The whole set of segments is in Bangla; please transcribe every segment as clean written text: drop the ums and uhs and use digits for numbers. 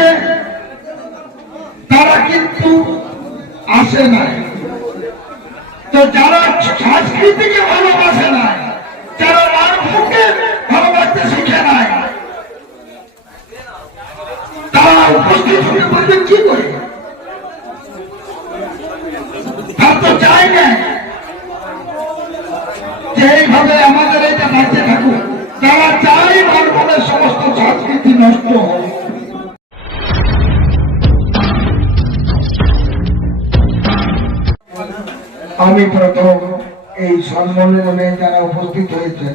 আছে তারা কিন্তু আসে নাই। তো যারা সংস্কৃতিকে ভালোবাসে নাই, যারা মানবকে ভালোবাসতে শিখে নাই, তারা উপস্থিত হতে পারবেন কি করে? তার তো চাই না যে এইভাবে আমাদের এটা বাঁচতে থাকুক। তারা চাই মানবের সমস্ত সংস্কৃতি নষ্ট হয়। আমি প্রথম এই সম্মেলনে যারা উপস্থিত হয়েছে,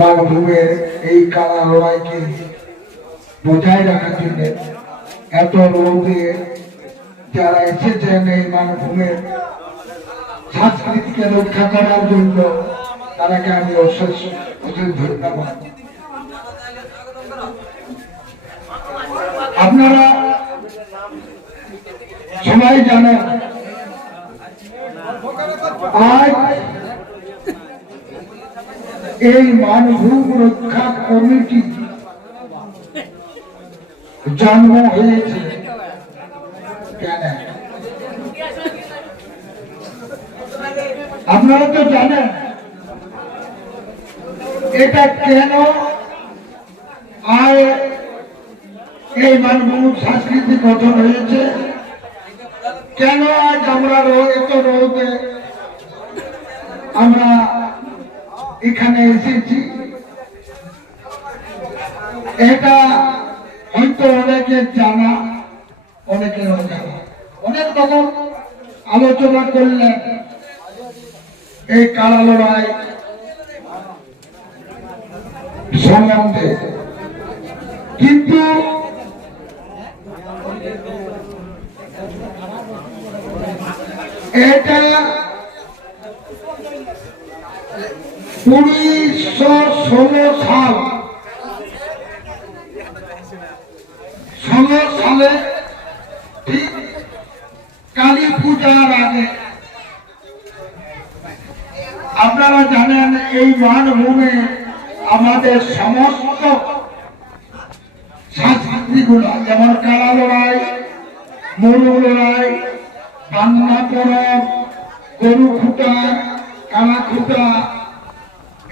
মানভূমের এই কালা লড়াইকে বজায় রাখার জন্য, এত রোদে যারা এসেছেন এই মানভূমের সংস্কৃতিকে রক্ষা করার জন্য, তারাকে আমি অশেষ অশেষ ধন্যবাদ। আপনারা সবাই জানেন আজ এই মানভূম রক্ষা কমিটি জন্ম হয়েছে কেন? আপনারা তো জানেন এটা কেন আর এই মানভূম সংস্কৃতি গঠন হয়েছে, কেন আজ আমরা এত রোদে আমরা এখানে এসেছি। এটা হয়তো অনেকের জানা, অনেকের অজানা। অনেক রকম আলোচনা করলেন এই কালা লড়াই সম্বন্ধে, কিন্তু এটা 1916 সালে ঠিক কালী পূজার আগে, আপনারা জানেন এই মানভূমে আমাদের সমস্ত সংস্কৃতিগুলো, যেমন কালা লড়াই, মরু লড়াই, বান্না পরব, গরু খুঁটা, কালা খুঁটা,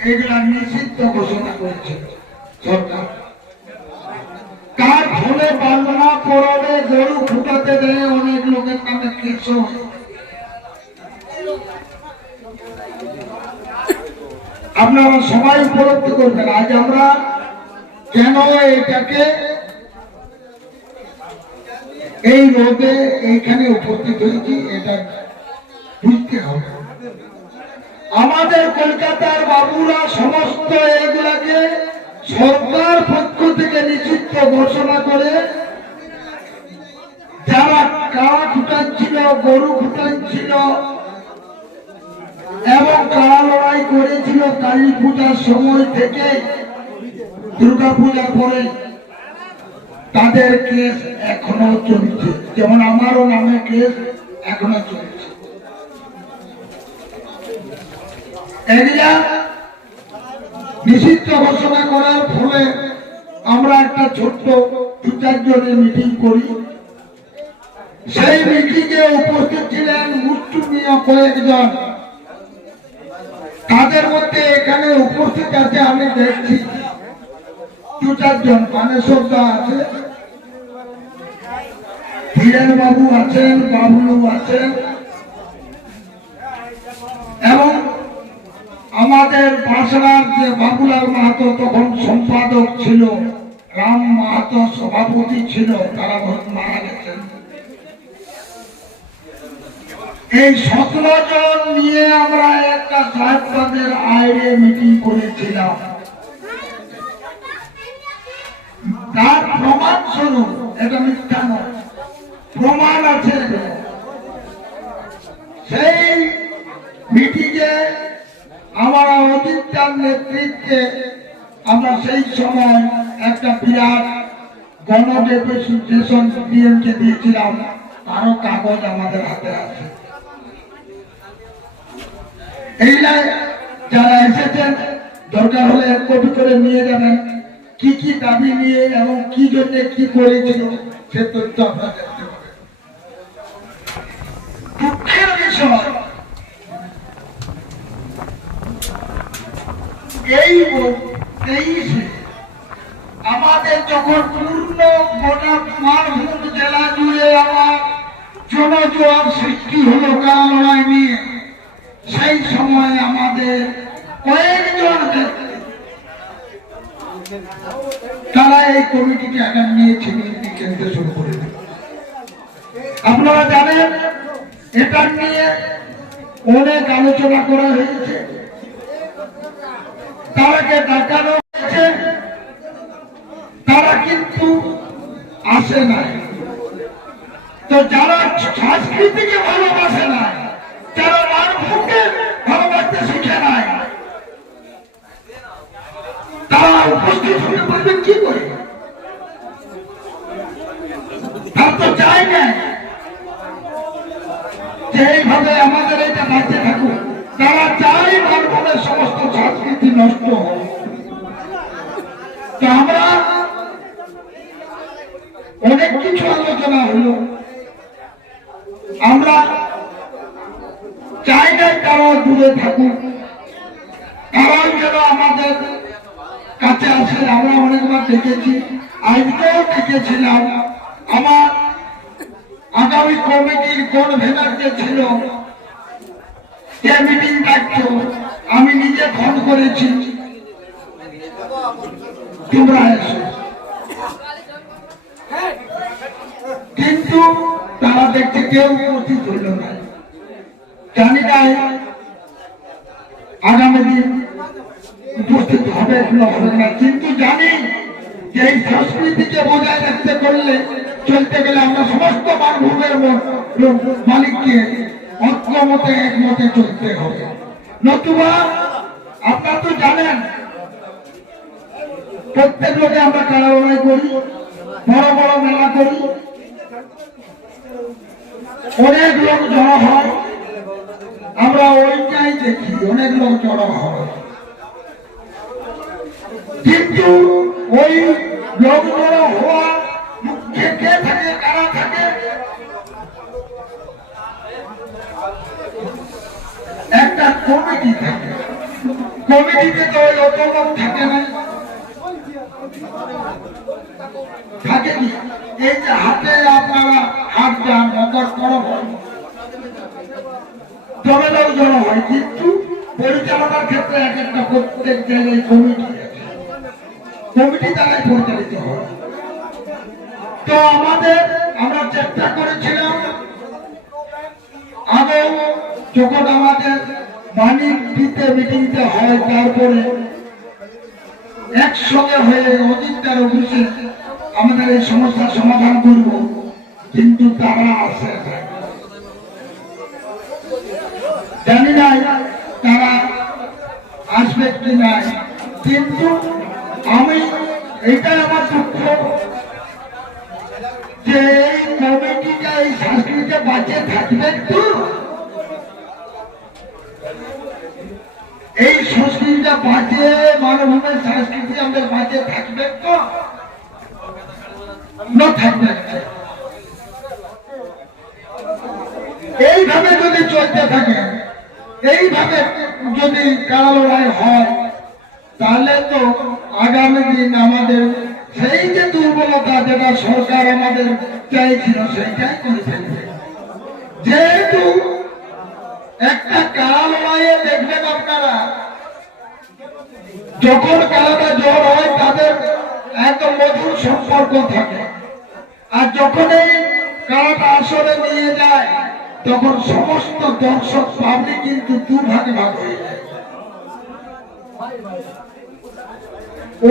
এগুলা নিষিদ্ধ ঘোষণা করেছে সরকার। তার ফলে বান্না পরবে গরু খুঁটাতে দেয় অনেক লোকের নামে কেস। আপনারা সবাই উপলব্ধি করবেন আজ আমরা কেন এটাকে এই রোদে এইখানে উপস্থিত হয়েছি, এটা বুঝতে হবে। আমাদের কলকাতার বাবুরা সমস্ত এগুলাকে সরকার পক্ষ থেকে নিষিদ্ধ ঘোষণা করে, যারা কালা খুঁটাচ্ছিল, গরু খুঁটাচ্ছিল এবং কালা লড়াই করেছিল কালী পূজার সময় থেকে দুর্গা পূজার পরে, তাদের কেস এখনো চলছে। যেমন আমারও নামে কেস এখনো চলছে। এগুলা নিষিদ্ধ ঘোষণা করার ফলে আমরা একটা ছোট্ট 2-4 জনের মিটিং করি। সেই মিটিংয়ে উপস্থিত ছিলেন মুষ্টিমেয় কয়েকজন। তাদের মধ্যে এখানে উপস্থিত আছে, আমি দেখছি 2-4 জন। মানেশ্বরদা আছে, ধীরেন বাবু আছেন, বাবুলু আছেন, এবং আমাদের বাসড়ার যে বাবুলাল মাহাতো তখন সম্পাদক ছিল, রাম মাহাতো সভাপতি ছিল, তারা মারা গেছেন। এই 17 জন নিয়ে আমরা একটা সাহেববাদের আইরে মিটিং করেছিলাম। তার প্রমাণ স্বরূপ, এটা মিথ্যা নয়, প্রমাণ আছে। সেই মিটিংয়ে আমরা অজিতার নেতৃত্বে আমরা সেই সময় একটা বিরাট গণডেপুটেশন ডিএমকে দিয়েছিলাম, তারও কাগজ আমাদের হাতে আছে। এই যারা এসেছেন দরকার হলে 1 কপি করে নিয়ে যাবেন, কি কি দাবি নিয়ে এবং কি জন্য কি করেছিল সে তথ্য আপনারা দেখতে পাবেন। দুঃখের বিষয় এই 23-এ আমাদের যখন পূর্ণ গোটা মানভূম জেলা জুড়ে আমার জনজোয়ার সৃষ্টি হলো কারা লড়াই নিয়ে, সেই সময় আমাদের কয়েকজন তারা এই কমিটিকে আগাম নিয়ে ছিনিয়ে খেলতে শুরু করে দিল। আপনারা জানেন এটা নিয়ে অনেক আলোচনা করা হয়েছে, তারাকে ডাকানো হয়েছে, তারা কিন্তু আসে নাই। তো যারা সংস্কৃতিকে ভালোবাসে না, যারা মানভূমকে ভালোবাসতে শিখে নাই, তারা উপস্থিত হতে পারবেন কি করে? তার তো চাই না যে এইভাবে আমাদের এটা বাঁচতে থাকুক। তারা চাই মানভূমের সমস্ত সংস্কৃতি নষ্ট হোক। তো আমরা অনেক কিছু আলোচনা হলো, আমরা চাই না তারা দূরে থাকুক, তারাও যেন আমাদের কাছে আসে। আমরা অনেকবার দেখেছি, আজকেও দেখেছিলাম। আমার আগামী কমিটির কনভেনার যে ছিল, যে মিটিং ডাকতো, আমি নিজে ফোন করেছি তোমরা এসো, কিন্তু তারা দেখতে কেউ উপস্থিত হইল না। জানি না আগামী দিন উপস্থিত হবে হবে না, কিন্তু জানি যে এই সংস্কৃতিকে বজায় রাখতে করলে চলতে গেলে আমরা সমস্ত মানভূমের মালিককে ঐক্যমতে একমতে চলতে হবে। নতুবা আপনারা তো জানেন প্রত্যেক লোকে আমরা কারা লড়াই করি, বড় বড় মেলা করি, অনেক লোক জড়ো হয়, আমরা ওইটাই দেখি, অনেক লোক জড়ো হয়। কিন্তু ওই লোক জড়ো হওয়া মুখ্যে কে থাকে, কারা থাকে? একটা কমিটি থাকে। কমিটিতে তো ওই অত লোক থাকে না, থাকে কি? এই যে হাতে আপনারা হাত দেন, মকর করব, তবে লোক জড়ো হয়, কিন্তু পরিচালনার ক্ষেত্রে এক একটা প্রত্যেক জায়গায় কমিটি আছে, কমিটি দ্বারাই পরিচালিত হয়। তো আমরা চেষ্টা করেছিলাম আগে যখন আমাদের বাণিজ্যতে মিটিংতে হয়, তারপরে একসঙ্গে হয়ে অজিতদার অফিসে আমাদের এই সমস্যার সমাধান করব, কিন্তু তারা আসে না। জানি না তারা আসবে কি না, কিন্তু আমি এইটাই আমার দুঃখ যে এই কমিটিটা এই সংস্কৃতিতে বাঁচিয়ে থাকবে তো, এই সংস্কৃতিটা বাঁচিয়ে মানভূমের সংস্কৃতি আমাদের বাঁচিয়ে থাকবে তো না থাকবে। এইভাবে যদি চলতে থাকে, এইভাবে যদি কারা লড়াই হয়, তাহলে তো আগামী দিন আমাদের সেই যে দুর্বলতা যেটা সরকার আমাদের চাইছিল সেইটাই করে ফেলবে। যেহেতু একটা কারা লড়াইয়ে দেখবেন আপনারা, যখন কারাটা জ্বর হয় তাদের একদম মধুর সম্পর্ক থাকে, আর যখন এই কারাটা আসলে নিয়ে যায় তখন সমস্ত দর্শক পাবলিক কিন্তু দুভাগে ভাগ হয়ে যায়।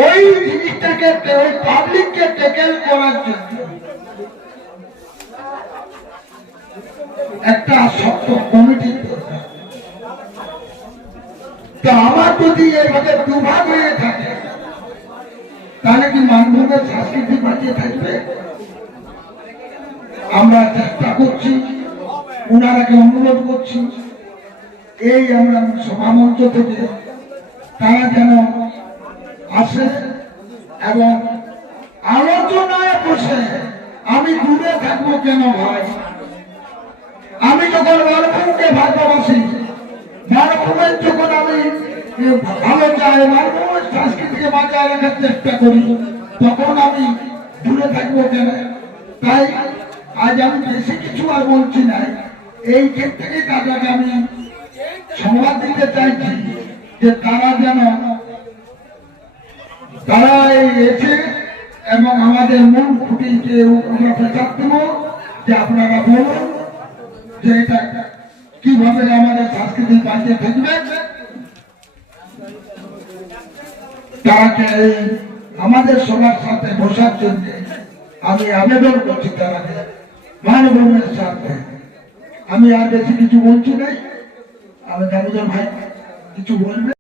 ওই জিনিসটাকে ওই পাবলিককে ট্যাকেল করার জন্য একটা শক্ত কমিটির দরকার। তো আমার যদি এইভাবে দুভাগ হয়ে থাকে, তাহলে কি মানভূমের সংস্কৃতি বাঁচিয়ে থাকবে? আমরা চেষ্টা করছি, ওনারাকে অনুরোধ করছি, এই আমরা সভামঞ্চ থেকে তারা যেন আসে এবং আলোচনায় বসে আমি দূরে থাকবো কেন ভাই? আমি যখন মানভূমকে ভালোবাসি, মানভূমের যখন আমি ভালো চাই, মানভূমের সংস্কৃতিকে বাঁচায় রাখার চেষ্টা করি, তখন আমি দূরে থাকবো কেন? তাই আজ আমি বেশি কিছু আর বলছি না, এই ক্ষেত্রে তাদেরকে আমি সংবাদ দিতে চাইছি যে তারা যেন তারা এসে এবং আমাদের মূল খুঁটিকে আমরা প্রচার দেব, যে আপনারা বলুন যে এটা কিভাবে আমাদের সংস্কৃতি বাঁচিয়ে থাকবে। তাকে আমাদের সবার সাথে বসার জন্য আমি আবেদন করছি তারাকে মানভূমের সাথে। আমি আর বেশি কিছু বলছি নাই, আমি দামোদর ভাই কিছু বলবে।